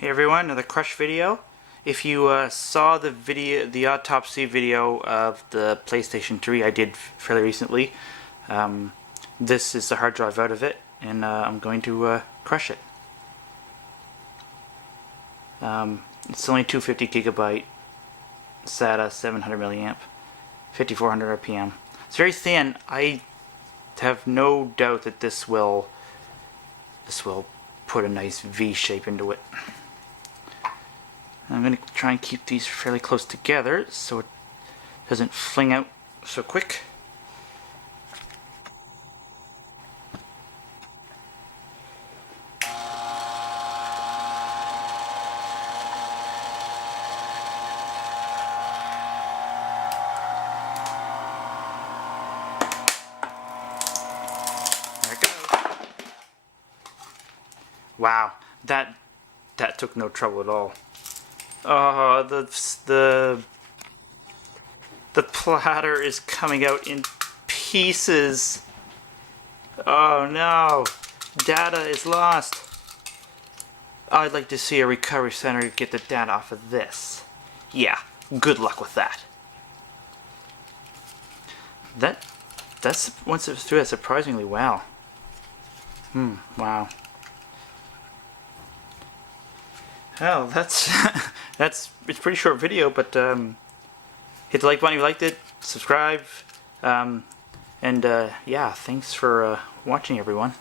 Hey everyone, another Crush video. If you saw the autopsy video of the PlayStation 3 I did fairly recently, this is the hard drive out of it, and I'm going to crush it. It's only 250 gigabyte SATA, 700 milliamp, 5400 RPM. It's very thin. I have no doubt that this will put a nice V shape into it. I'm going to try and keep these fairly close together so it doesn't fling out so quick. There it goes. Wow, that took no trouble at all. Oh, the platter is coming out in pieces. Oh no, data is lost. I'd like to see a recovery center get the data off of this. Yeah, good luck with that. That's once it was through that surprisingly well. Wow. Well, it's a pretty short video, but hit the like button if you liked it, subscribe, and yeah, thanks for watching everyone.